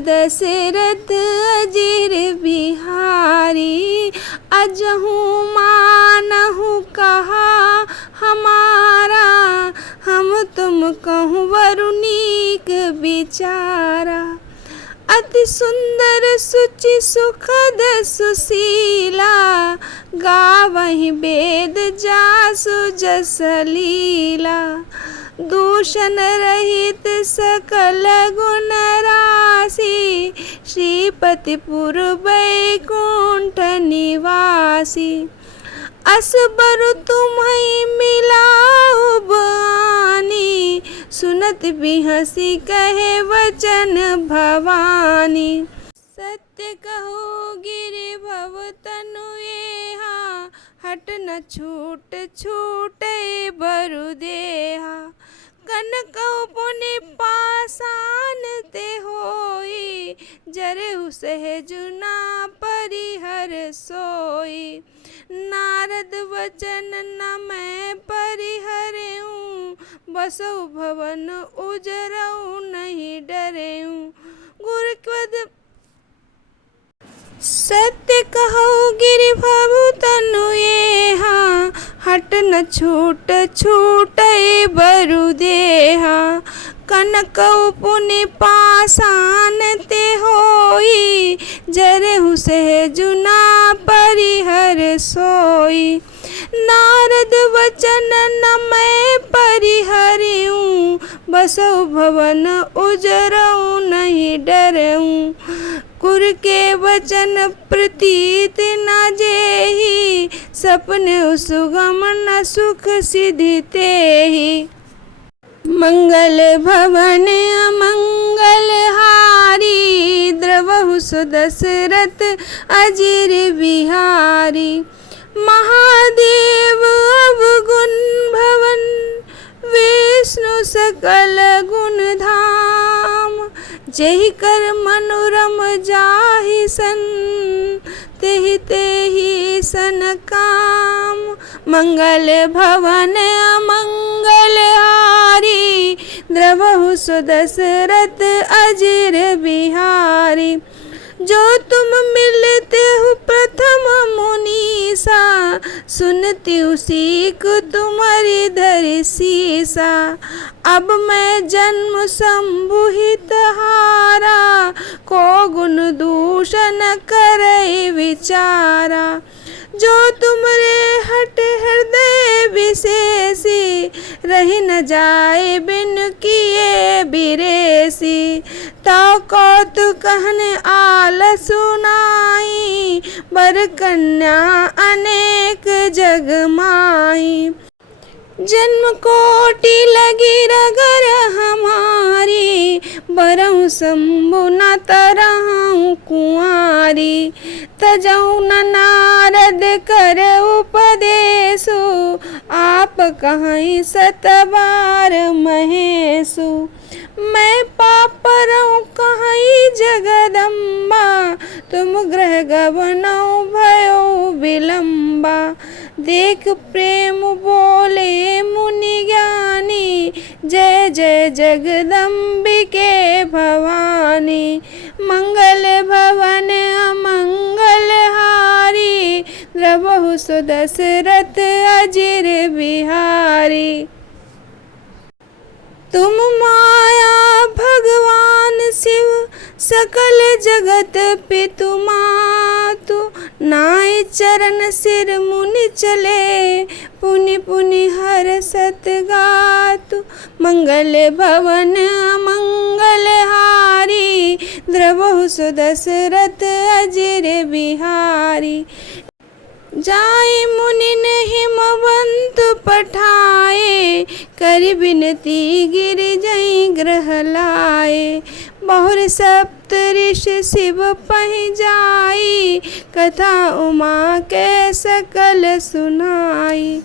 दशरथ अजीर बिहारी। अजहू मानहु कहा हमारा, हम तुम कहूँ वरुणीक विचारा। अति सुंदर सुचि सुखद सुशीला, गावहि वेद जासु जस लीला। दूषण रहित सकल गुण राशि, श्रीपति पुर वैकुंठ निवासी। असबर तुम्हें मिलाओ बानी, सुनत बिहसी कहे वचन भवानी। सत्य कहो गिरि भव तनु एहा, हट न छूट छूटे बरु देहा। कनकौ पुनि पाषाण ते होई, जरेहु सहजु ना परिहर सोई। नारद वचन न मैं परिहरेऊँ, बसहु भवन उजरऊ नहीं डरेऊँ। गुरुपद सत्य कहो गिरि भव तनु एहा, हट न छूट छूटे बरु देहा। कनकौ पुनि पाषाण ते होई, जरेहु सहजु ना परिहर सोई। नारद वचन न मैं परिहरेऊँ, बसहु भवन उजरऊ नहीं डरेऊँ। कुर के वचन प्रतीत न जेहि, सपने सुगम न सुख सिद्धि तेहि। मंगल भवन अमंगल हारी, द्रवहु सु दशरथ अजीर बिहारी। महादेव अवगुण भवन, विष्णु सकल गुण धाम। जेहि कर मनोरम जाहि सन, तेहि तेहि सन काम। मंगल भवन अमंगल हारी, द्रवहु सु दशरथ अजीर बिहारी। जो तुम मिलते हो प्रथम मुनीसा, सुनती हूँ सीख तुम्हारी धरि सीसा। अब मैं जन्म संबुहित हारा, को गुण दूषण करई विचारा। जो तुमरे हट हृदय विशेषी, रही न जाए बिन किए बिरेसी। तौ कौतुक कहने आल सुनाई, बर कन्या अनेक जग माई। जन्म कोटि लगी रगर हमारी, बरहु शंभु न तरहु कुंवारी। तजहु न नारद कर उपदेशु, आप कहीं सतबार महेशु। मैं पापरहु कहीं जगदम्बा, तुम ग्रह गबनौ भयो विलंबा। देख प्रेम बोले मुनि ज्ञानी, जय जय जगदम्बिके भवानी। मंगल भवन अमंगल हारी, द्रवहु सु दशरथ अजीर बिहारी। तुम माया भगवान शिव, सकल जगत पितु मातु। नाई चरण सिर मुनि चले, पुनि पुनि हर्षत गातु। मंगल भवन अमंगल हारी, द्रवहु सु दशरथ अजीर बिहारी। जाय मुनि हिमवंत पठाए, करि बिनती गिरि जई ग्रह लाए। बहुर सप्त ऋषि शिव पहि जाई, कथा उमा के सकल सुनाई।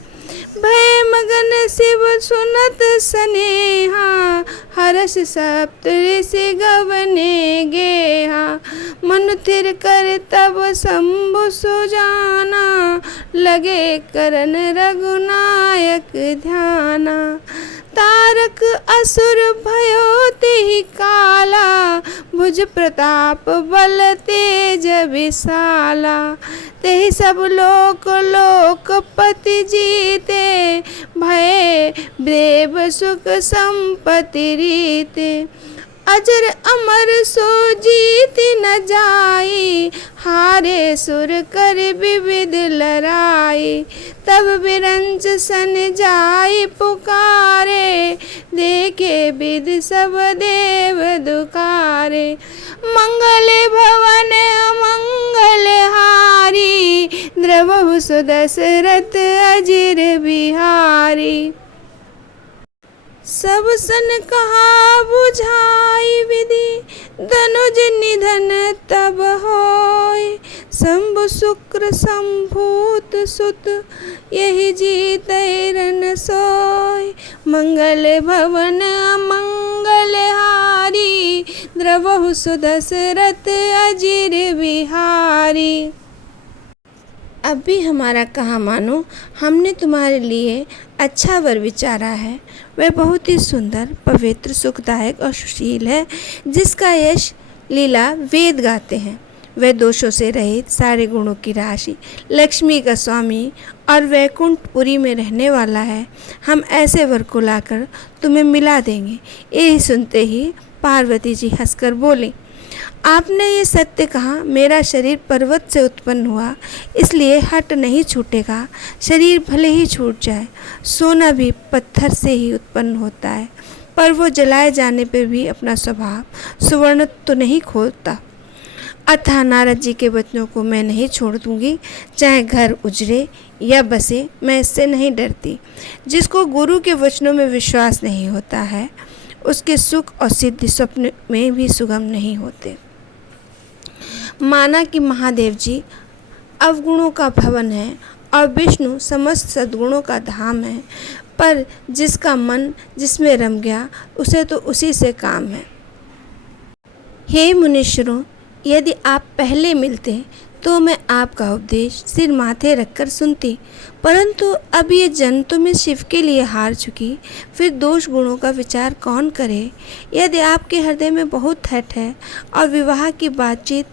भय मगन शिव सुनत सनेहा, हर्ष सप्त ऋषि गवने गेहा। मन थिर कर तब शंभु सुजाना, लगे करन रघुनायक ध्याना। तारक असुर भयो तेहि काला, भुज प्रताप बल तेज विशाला। तेहि सब लोक लोकपति जीते, भय देव सुख संपत्ति रीते। अजर अमर सो जीत न जाई, हारे सुर कर विविध लड़ाई। तब बिरंच सन जाई पुकारे, देखे विध सब देव दुखारे। मंगल भवन अमंगल हारी, द्रवहु सो दशरथ अजिर बिहारी। सब सन कहा बुझाई विधि, धनुज निधन तब होय। शंभु शुक्र संभूत सुत, यही जीतै रन सोय। मंगल भवन मंगल हारी, द्रवहु सो दशरथ अजिर बिहारी। अब भी हमारा कहा मानो, हमने तुम्हारे लिए अच्छा वर विचारा है। वह बहुत ही सुंदर, पवित्र, सुखदायक और सुशील है, जिसका यश लीला वेद गाते हैं। वह दोषों से रहित, सारे गुणों की राशि, लक्ष्मी का स्वामी और वैकुंठपुरी में रहने वाला है। हम ऐसे वर को लाकर तुम्हें मिला देंगे। यही सुनते ही पार्वती जी हंसकर बोली, आपने ये सत्य कहा। मेरा शरीर पर्वत से उत्पन्न हुआ, इसलिए हट नहीं छूटेगा। शरीर भले ही छूट जाए, सोना भी पत्थर से ही उत्पन्न होता है, पर वो जलाए जाने पर भी अपना स्वभाव सुवर्ण तो नहीं खोता। अतः नारद जी के वचनों को मैं नहीं छोड़ दूंगी, चाहे घर उजड़े या बसे, मैं इससे नहीं डरती। जिसको गुरु के वचनों में विश्वास नहीं होता है, उसके सुख और सिद्धि स्वप्न में भी सुगम नहीं होते। माना कि महादेव जी अवगुणों का भवन है और विष्णु समस्त सद्गुणों का धाम है, पर जिसका मन जिसमें रम गया, उसे तो उसी से काम है। हे मुनीश्वरों, यदि आप पहले मिलते तो मैं आपका उपदेश सिर माथे रखकर सुनती, परंतु अब ये जन्म तो मैं शिव के लिए हार चुकी, फिर दोष गुणों का विचार कौन करे। यदि आपके हृदय में बहुत हठ है और विवाह की बातचीत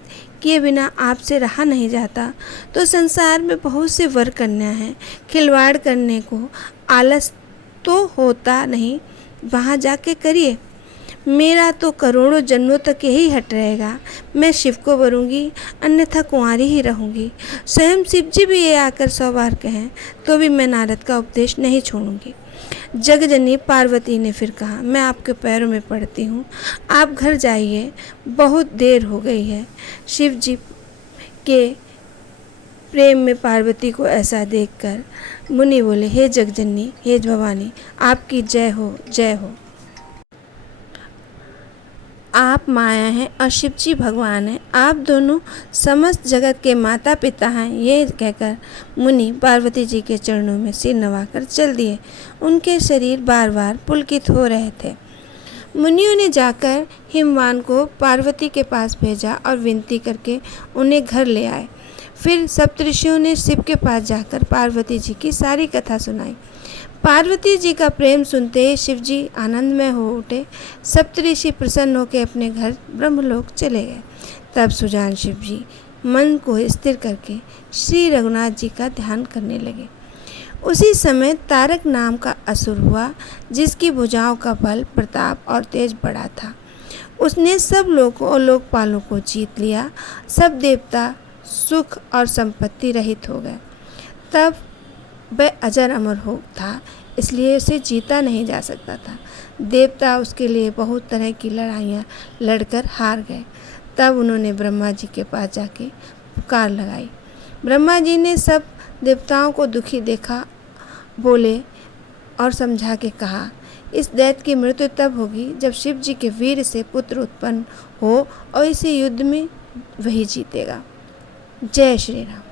किए बिना आपसे रहा नहीं जाता, तो संसार में बहुत से वर कन्या हैं। खिलवाड़ करने को आलस तो होता नहीं, वहाँ जाके करिए। मेरा तो करोड़ों जन्मों तक यही हट रहेगा। मैं शिव को वरूंगी, अन्यथा कुंवारी ही रहूंगी। स्वयं शिव जी भी ये आकर 100 बार कहें तो भी मैं नारद का उपदेश नहीं छोड़ूंगी। जगजननी पार्वती ने फिर कहा, मैं आपके पैरों में पड़ती हूँ, आप घर जाइए, बहुत देर हो गई है। शिव जी के प्रेम में पार्वती को ऐसा देखकर मुनि बोले, हे जगजननी, हे भवानी, आपकी जय हो, जय हो। आप माया हैं और शिव जी भगवान हैं, आप दोनों समस्त जगत के माता पिता हैं। ये कहकर मुनि पार्वती जी के चरणों में सिर नवाकर चल दिए। उनके शरीर बार बार पुलकित हो रहे थे। मुनियों ने जाकर हिमवान को पार्वती के पास भेजा और विनती करके उन्हें घर ले आए। फिर सप्तऋषियों ने शिव के पास जाकर पार्वती जी की सारी कथा सुनाई। पार्वती जी का प्रेम सुनते ही शिव जी आनंदमय हो उठे। सप्तऋषि प्रसन्न होकर अपने घर ब्रह्मलोक चले गए। तब सुजान शिव जी मन को स्थिर करके श्री रघुनाथ जी का ध्यान करने लगे। उसी समय तारक नाम का असुर हुआ, जिसकी भुजाओं का बल, प्रताप और तेज बड़ा था। उसने सब लोगों और लोकपालों को जीत लिया। सब देवता सुख और संपत्ति रहित हो गए। तब वह अजर अमर हो था, इसलिए उसे जीता नहीं जा सकता था। देवता उसके लिए बहुत तरह की लड़ाइयाँ लड़कर हार गए। तब उन्होंने ब्रह्मा जी के पास जाके पुकार लगाई। ब्रह्मा जी ने सब देवताओं को दुखी देखा, बोले और समझा के कहा, इस दैत्य की मृत्यु तब होगी जब शिव जी के वीर से पुत्र उत्पन्न हो और इसे युद्ध में वही जीतेगा। जय श्री राम।